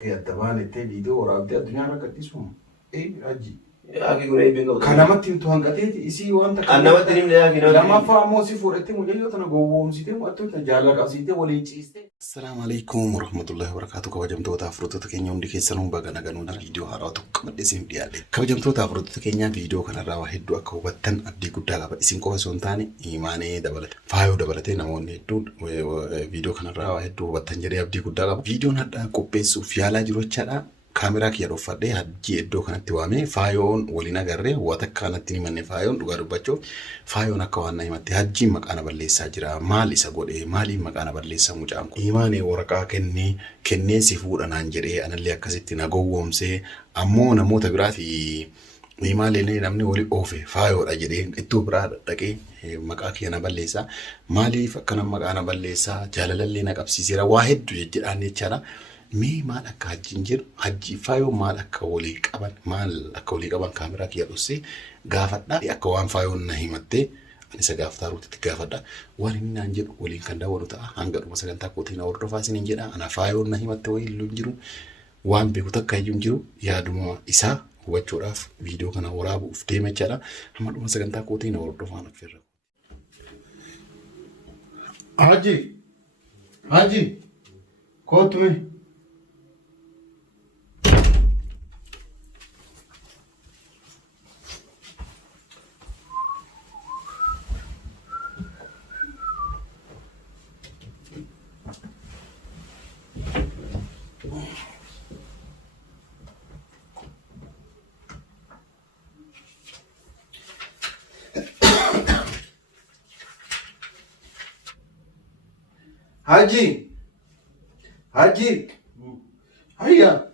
E addabaan itti viidiyoo waraabdee addunyaa irra gadhiisuun hajji. Aki guree beekaa. Kan namatti himtu hanqateeti isii wanta kan namatti himne aki namatti. Lammaffaa ammoo si fudhattee mucayyoo tana gowwoomsitee mo'attoota jaalala qabsiitee waliin ciistee. Assalamu alaikum warahmatullahi wabarakatuh. Kabajamtoota afurtoota keenya hundi keessanuu baga nagaan viidiyoo haaraa tokko qamadhee isin dhiyaadhe. Kabajamtoota afurtoota keenya viidiyoo kanarraa waa hedduu akka hubattan abdii guddaa qaba. Isin qofa osoo hin taane imaanee dabalata. Faayoo dabalatee namoonni hedduun viidiyoo kanarraa waa hedduu hubattan jedhee abdii guddaa qaba. Viidiyoon hadhaa qopheessuuf yaalaa jiru jechaadha. Kameraa kiyya dhuunfadhee hajji iddoo kanatti waamee faayoon waliin agarree waan akka kanatti ni manne faayoon dhugaa dubbachuuf faayoon akka waan himatte hajjiin maqaan balleessaa jira maal isa godhee maaliin maqaan balleessaa mucaan kun imaanee waraqaa kennee si fuudhanaan jedhee anallee akkasitti na gowwoomsee ammoo namoota biraati imaalee namni wali oofe faayoodha jedhee iddoo biraa dhaqee maqaa kiyya na balleessaa maaliif akkana maqaan balleessaa jaalalallee na qabsiiseera waa hedduu jedhaan jechaadha. Mee maal akka hajjiin jiru hajji faayoo maal akka walii qaban kaameraa kiyya dhussee gaafadha akka waan faayoon na himattee ani isa gaaftaa ruutitti gaafadha waan inni naan jedhu waliin kan daawwatu ta'a hanga dhuma sagantaa kootii na hordofaa isiniin jedha ana faayoon na himatte wayii illee hin jiru waan beeku takka iyyuu hin jiru yaaduma isaa hubachuudhaaf viidiyoo kana waraabuuf deema jechaadha hamma dhuma sagantaa kootii na hordofaa na firra. Haji kootu mee. Haji, haya.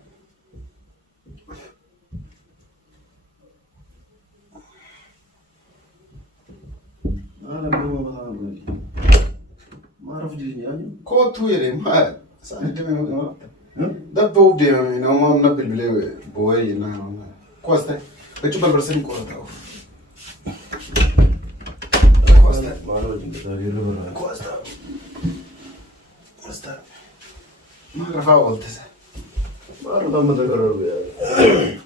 Kootu yere maa saan deemee maqaa dabba deemee nama na bilbilee boo'ee na koostee jechuun balbarsiin qorataa oolu. Koostee. Magrafaa ooltese. Maal damma dagaruu yaa.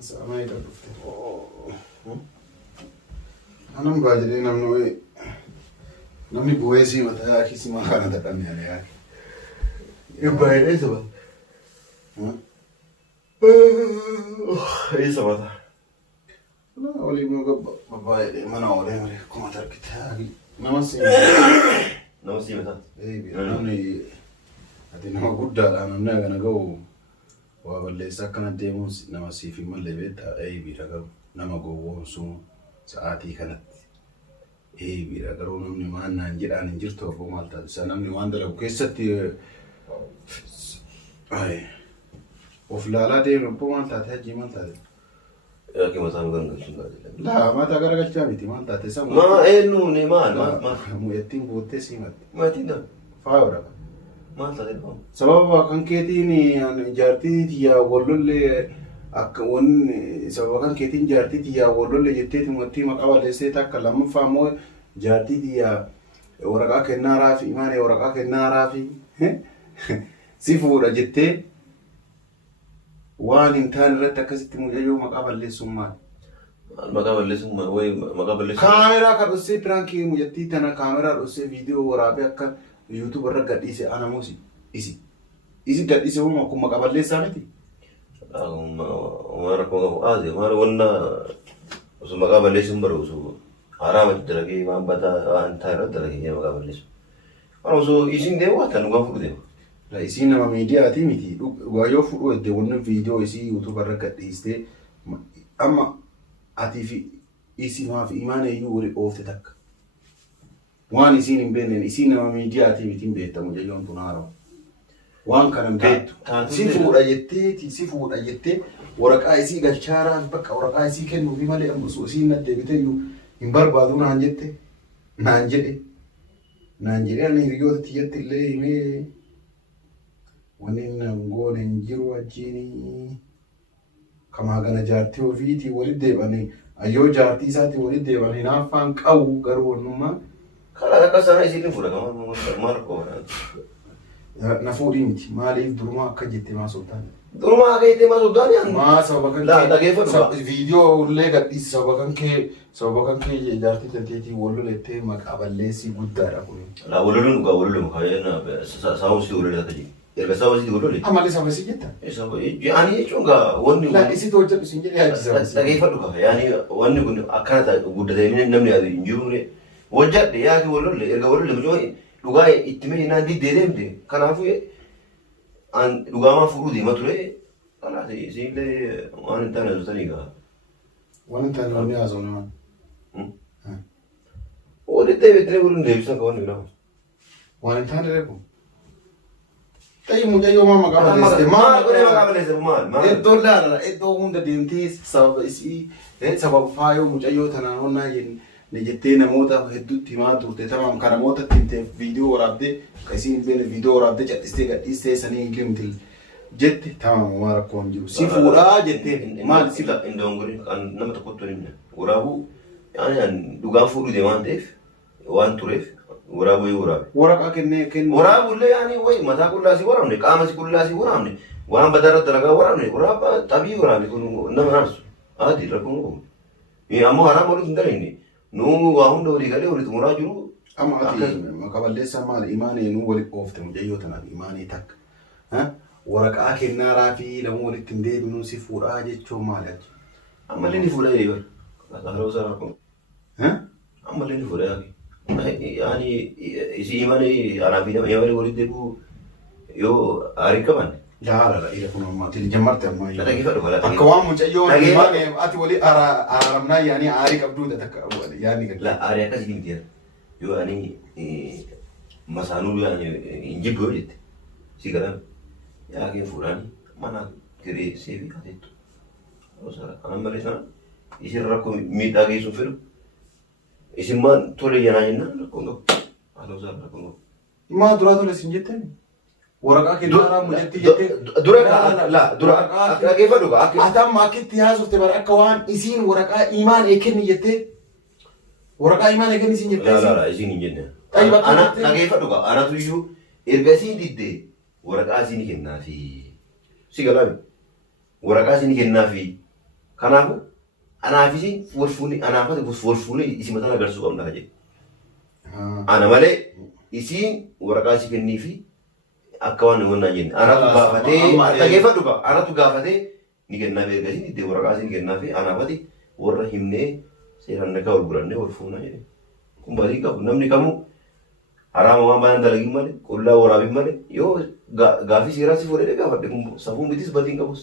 Sama ida dhufte. Anam baajiree namni bu'ee si mataa yaa kisi maa kana dhaqanii ala yaa. Baay'ee sababa. Isa mata. Olii moo baay'ee mana olee malee kuma tarkite nama si. Nama si mata. Namni ati nama guddaadha namni agana ga'u waa balleessaa akkana deemuun nama siif hin malle beektaa biira garuu nama gowwoomsuu sa'aatii kanatti biira garuu namni maan naan jedhaan hin jirtu abboo maal taasisa namni waan dalagu keessatti of laalaa deemu abboo maal taate hajjii maal taate. Yaaki mataan gangalchuun taate. Laa mataa garagalchaa miti maal taate sama. Maa eenyu ne maal. Mu'ettiin boottee siimatti. Maatiin dha. Faayoodha. Maal taate dha. Sababa kan keetiin jaartii tiyyaa wallollee akka wanni sababa kan keetiin jaartii tiyyaa wallollee jetteeti mootii maqaa balleessee takka lammaffaa immoo jaartii tiyyaa waraqaa kennaaraa fi imaanee waraqaa kennaaraa fi si fuudha jettee waan hin taane irratti akkasitti mucayyoo maqaa balleessuun maal? Maqaa balleessuun maal? Wayi maqaa balleessuun. Kaameraa kan dhossee piraankii mucattii tana kaameraa dhossee viidiyoo waraabee akka YouTube irra gadhiise anamuusi isi gadhiise uumaa kun maqaa balleessaa miti. Umar akkuma qabu Umar wanna osoo maqaa balleessuun baru osoo haraama dalagee waan badaa waan taa'e irratti dalagee maqaa balleessu. Osoo isin deemu waan ta'an dhugaa fuudhu. Isiin nama miidiyaatii miti dhugaa yoo fuudhu iddoo wanni viidiyoo isii YouTube irra gadhiistee amma atii fi isimaa fi imaanee iyyuu wali oofte takka. Waan isiin hin beekneen isiin nama miidiyaatii miti hin beektamu jayyoon tun haaroo. Waan kana hin beektu. Si fuudha jettee waraqaa isii galchaaraa bakka waraqaa isii kennuufi malee ammasuu isiin naddeebite iyyuu hin barbaadu naan jette naan jedhe ani hiriyoota tiyyatti illee himee wanni nan goone hin jiru wajjin kamaa gana jaartii ofiitii walitti deebanii ayyoo jaartii isaatii walitti deeban hinaaffaan qabu garuu wannummaa. Karaa akka sana isiin fuudha maal qofa. Nafuudhii miti maaliif durumaa akka jettee maa sultaan? Durumaa akka jettee maa sultaan yaa? Maa sababa kan Laa dhageeffadhu. Viidiyoo illee gadhiisi sababa kan kee jaartii tanteetii wallolettee maqaa balleessii guddaadha kun. Laa walloleen dhugaa walloleen kaayeen saawusii wallolee akka jedhu. Erga saawusii wallolee. Amallee sabasii jetta? Yaani jechuun gaa wanni. Laa isitti hojjedhu siin jedhee ajjisa. Dhageeffadhu kaa yaani wanni kun akkana ta'a guddatee namni yaadu hin jiru. Wajjadhe yaaki wallolee erga wallolee mucoo dhugaa itti mee naan diddee deemte kanaafuu an dhugaamaa fuudhuu deema ture kanaaf isiillee waan hin taane asutanii gaa. Waan hin taane namni haasa'u namaa. Walitti deebitee waliin deebisan ka wanni biraa. Waan hin taane reefu. Ta'i mucayyoo maa maqaa balleessite maal godhee maqaa balleessite maal? Iddoo laala iddoo hunda deemtee sababa isii sababa faayoo mucayyoo tanaan honnaa jenne. Jettee namoota hedduutti himaa turte tamam kan namoota timteef viidiyoo waraabdee isiin beene viidiyoo waraabdee cadhistee gadhiistee sanii hin limtil jette tamam waan rakkoo hin jiru si fuudhaa jettee maal si indongori kan nama tokkotti hin himne waraabuu yaani dhugaan fuudhuu deemaan ta'eef waan tureef waraabuu yoo waraabe waraqaa kennee waraabullee yaani wayi mataa qullaasii waraabne qaama si qullaasii waraabne waan badaarra dalagaa waraabne waraabaa xabii waraabe kun nama naarsu adi rakkoon qabu ammoo haraam waluu hin dalenne nuu waa hunda walii galee walitti muraa jiru. Amma ati maqaa balleessaa maali imaanee nuu walitti oofte mucayyoo tanaaf imaanee takka. Waraqaa kennaaraa fi lamoo walitti hin deebinuu si fuudhaa jechuun maali achi? Ammallee ni fuudhaa jedhee bara. Kaaroo isaa rakkoon. Ammallee ni fuudhaa yaaki. Yaani isi imaanee anaa fi nama imaanee walitti deebi'u yoo aarii qaban. Laa ila kun amma tili jammarte amma yoo. Dhageeffadhu fala. Akka waan mucayyoo imaanee ati walii aaramnaa yaani aarii qabduudha takka yaani gadi. La aarii akkasii miti yoo ani masaanuu yaani hin jibbu yoo jette si galan yaakee fuudhanii mana kiree seefi kateettu. Kanan malee sana isin rakkoo miidhaa geessuuf fedhu isin maan tole yanaa jennaan rakkoon qabu. Haaloo isaa rakkoon qabu. Maa duraa tole sin jettee? Waraqaa kennaaraa mucatti jettee dura dhageeffadhu kaa atamma akkitti haasofte bara akka waan isiin waraqaa imaan eekenni jettee waraqaa imaan eekenni isiin jettee isiin hin jenne dhageeffadhu kaa anatu iyyuu erga isiin diddee waraqaa isiin kennaafi si galaami waraqaa isiin kennaafi kanaafu anaaf isiin walfuuni anaafati walfuuni isi mataan agarsuu qabna jedhe ana malee isiin waraqaa isii kenniifi akka waan wannaa jenne anatu gaafatee dhageeffadhu kaa anatu gaafatee ni kennaafi erga isiin diddee waraqaa isiin kennaafi anaafati warra himnee seeraan nagaa wal burannee wal fuuna jedhe kun badii qabu namni kamuu haraama waan baay'een dalagin malee qullaa waraabin malee yoo gaafii seeraa si fuudhee gaafadhe kun safuun bitis badii qabus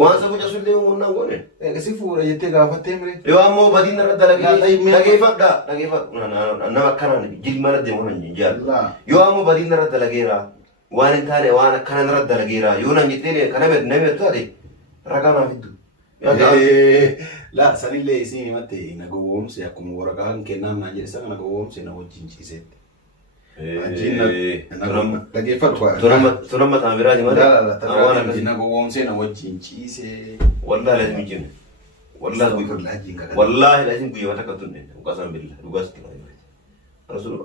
waan safu casullee uumannaan goone si fuudha jettee gaafattee mire yoo ammoo badiin narra dalagee dhageeffadhu nama akkanaan jilmana deemu hin jaallu yoo ammoo badiin narra dalageera waan hin taane waan akkana narra dalageera yoo nan jettee kana namni taate ragaa naaf hiddu. La sanillee isiin himatte na gowwoomse akkuma waraqaan kennaan naan jedhe sana na gowwoomse na wajjin ciisetti. Tunamma taamiraati malee na gowwoomse na wajjin ciise. Wallaahi lazim jime. Wallaahi lazim guyyaa takka tunne uqasan billa dhugaas itti qabu.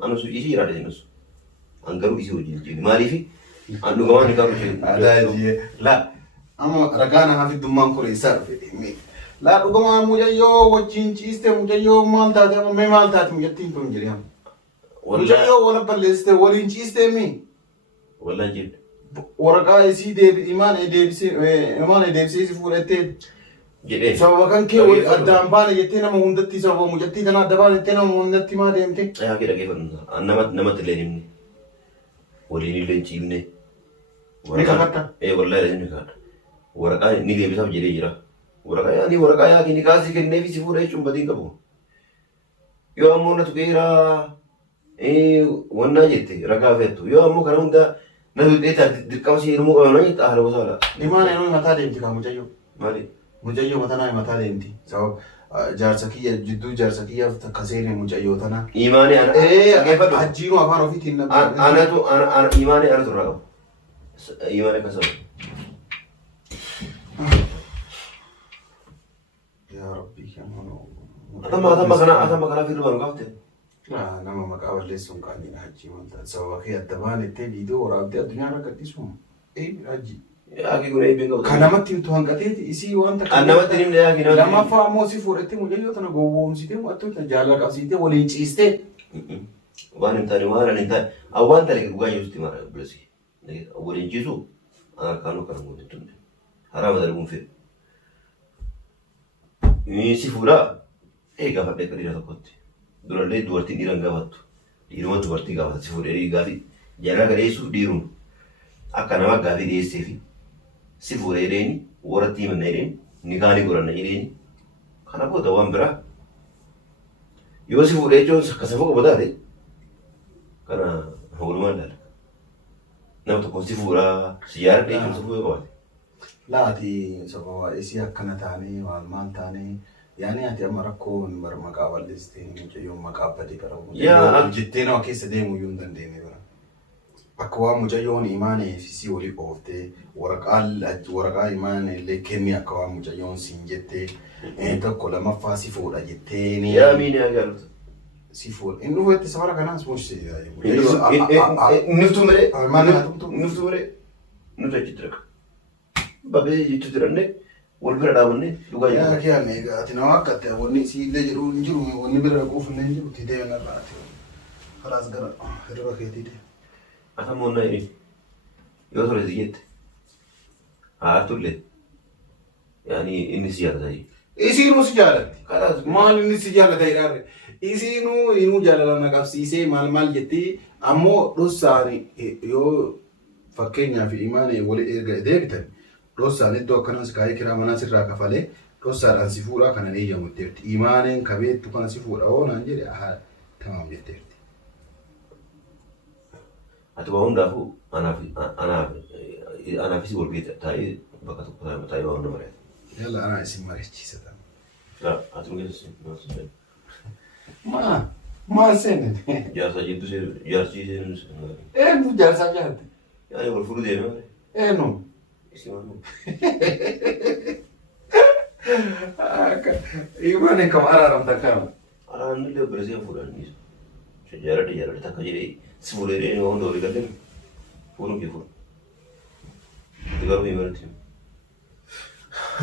Anasu isii iraadha jennusu. An garuu isii wajjin jime maaliifi an dhugamaan ni qabu jenne. La amma ragaa na hafidummaan kore isaa dhufe. La dhugamaan mucayyoo wajjin ciiste mucayyoo maal taate amma maal taate mucattiin kun jedhe amma. Mucayyoo wala balleessite waliin ciiste mi? Wallaan jedhe. Waraqaa isii deebisee si fuudhattee jedhee. Sababa kan kee wal addaan baane jettee nama hundatti sababa mucattii tana adda baane jettee nama hundatti maa deemte? Yaakee dhageeffatu namatti illee himne waliin illee hin ciifne. Ni kakatta? Wallaahi ni kakatta. Waraqaa ni deebisaaf jedhee jira. Waraqaa yaakee ni kaasii kenneefi si fuudha jechuun badii qabu. Yoo ammoo na tuqeeraa wannaa jette ragaa feettu yoo ammoo kana hunda na tuqeetaa dirqama si hirmuu qabana jetta haala gosaadha. Dhimaan eenyu mataa deemti kaa mucayyoo? Maali? Mucayyoo mataa mataa deemti. Sababa jaarsa kiyya jidduu jaarsa kiyyaaf takka seene mucayyoo tana. Imaanii ana dhageeffadhu. Ajjiinuu afaan ofiitiin na imaanii ana turraa qabu. Imaanii akkasuma. Atama kana firman gaafte. nama maqaa balleessuun qaaniidha hajji wanta sababa kee adda baanettee viidiyoo waraabdee addunyaa irra gadhiisuun hajji. Yaaki kun eebbeen qabu. Kan namatti himtu hanqateeti isii wanta kan namatti himne yaaki namatti. Lamaffaa ammoo si fuudhattee mucayyoo tana gowwoomsitee mo'attoota jaalala qabsiitee waliin ciistee. Waan hin taane waan hin taane awwaan tale dhugaa jirti mara bilasi. Waliin ciisu harkaanuu kan goone tunde. Haraama darbuun fedhu. Si fuudhaa eegaa fadhee akka dhiira tokkotti. Durallee dubartiin dhiiran gaafattu. Dhiiruma dubartii gaafata si fuudhee gaafii jaalala gadheessuuf dhiiruun akka nama gaafii dhiyeessee fi si fuudhee dheeni warratti himanna jedheen ni kaanii godhanna jedheen kana booda waan biraa yoo si fuudhee jechuun akkasa foqa bataate kana walumaan ilaala. Nama tokkoon si fuudhaa si yaadadha jechuun si fuudhee qabaate. Laati sababa isii akkana taanee maal taanee yaani ati amma rakkoon bar maqaa balleessitee mucayyoon maqaa badii baramu. Jettee nama keessa deemuu iyyuu hin dandeenye bara. Akka waan mucayyoon imaanee fi si walii ooftee waraqaa imaanee illee kenni akka waan mucayyoon siin jettee tokko lamaffaa si fuudha jettee ni. Yaa miini agaaluta. Si fuudha. Inni dhufetti safara kanaas moosise. Niftu mere. Maal nyaatu? Niftu mere. Nuti achitti dhaqa. Bakkee jechuun jiranne wal bira dhaabanne dhugaa jiru. Yaa kiyyaanne egaa ati nama akka ta'e wanni si illee jedhu hin jiru wanni bira dhaquuf illee hin jiru titee kanarraa ati. Kalaas gara hirriba keetii deema. Ata moonna jedhee yoo ture si jette haa turre yaani inni si jaallata jee. Isiinuu si jaallatti. Kalaas maal inni si jaallata jedhaarre. Isiinuu jaalala na qabsiisee maal jettee ammoo dhossaani yoo fakkeenyaaf imaanee wali erga deebitan dhossaan iddoo akkanaas kaayee kiraa manaa sirraa kafalee dhossaadhaan si fuudhaa kanan eeyyamu jetteerti. Imaaneen kabeettu kana si fuudha oonaan jedhe haa tamaam jetteerti. Ati waa hundaafuu anaafis wal geeta taa'ee bakka tokko taa'ee waa hunda mari'ata. Yalla anaa isin mari'achiisa ta'a. Ati nu geessu maal seenne? Jaarsaa jettu jaarsi seenu. Eenyu jaarsaa jaarti? Yaani wal fuudhu deemee malee. Eenyu? Isimaanu. Imaaneen kam araaramta kana? Araan illee bilisee fuudhanii jaaladhe takka jedhee si fuudhee dheeni waa hunda walii galee fuudhuun kee fuudha. Ati garuu imaanatti.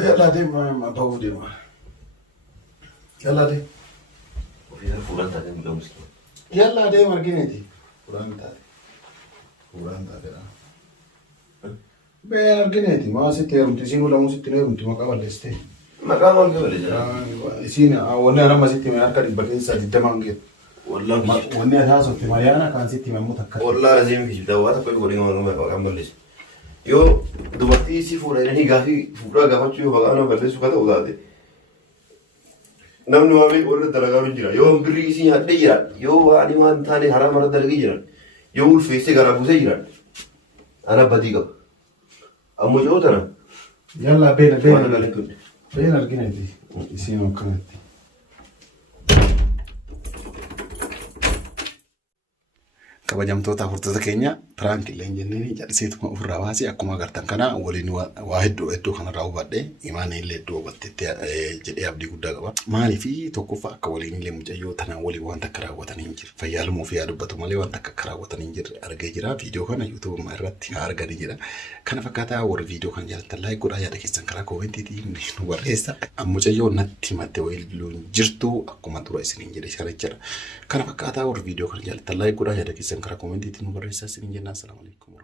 Yalla deema bahuuf deema. Yalla deema. Ofii fuudhan taatee mucaa miskiina. Yalla deema argineeti. Fuudhan taate. Fuudhan taatedha. Been argineeti maa sitti heerumti isiin ulamu sitti heerumti maqaa balleessitee. Maqaa maal gabalee? Isiin wanni anamma sitti mee harka dhibba keessaa 20 hangeetu. Wallaan kishibta. Wanni ati haasofte Mariyaana kan sitti himamuu takka. Wallaan asiin kishibta waa takka godhee maqaan balleessa. Yoo dubartii si fuudhanii gaafii fuudhaa gaafachuu yoo maqaan balleessu kaa ta'u taate. Namni waa beeku warra dalagaa jira. Yoo birrii isii nyaadhee jira. Yoo waan himaan taane haraa mara dalagee jira. Yoo ulfeessee garaa buusee jira. Ana badii qaba. Ammoo yoo tana. Yalla been argineeti isiin akkanatti. Kabajamtoota hordoftoota keenya piraank illee jenneen jalliseetuma ofirraa baasee akkuma agartan kana waliin waa hedduu kanarraa hubadhee imaanee illee hedduu hubatteetti jedhee abdii guddaa qaba. Maaliif tokkoffaa akka waliin illee mucayyoo tanaan waliin waan takka raawwatanii hin jirre. Fayyaalumuu fi dubbatu malee waan takka akka raawwatanii hin jirre argee jira. Viidiyoo kana YouTube irratti arganii jira. Kana fakkaataa warri viidiyoo kana jaalatan laayik godhaa yaada keessan karaa koomentiitiin nu barreessaa. Mucayyoo natti himatte wayii jirtu akkuma dura isiniin jedhe sana jira. Kana fakkaataa warri viidiyoo kana jaalatan laayik godhaa yaada keessan karaa koomentiitiin nu barreessaa isiniin jennaan. Assalamu alaikum.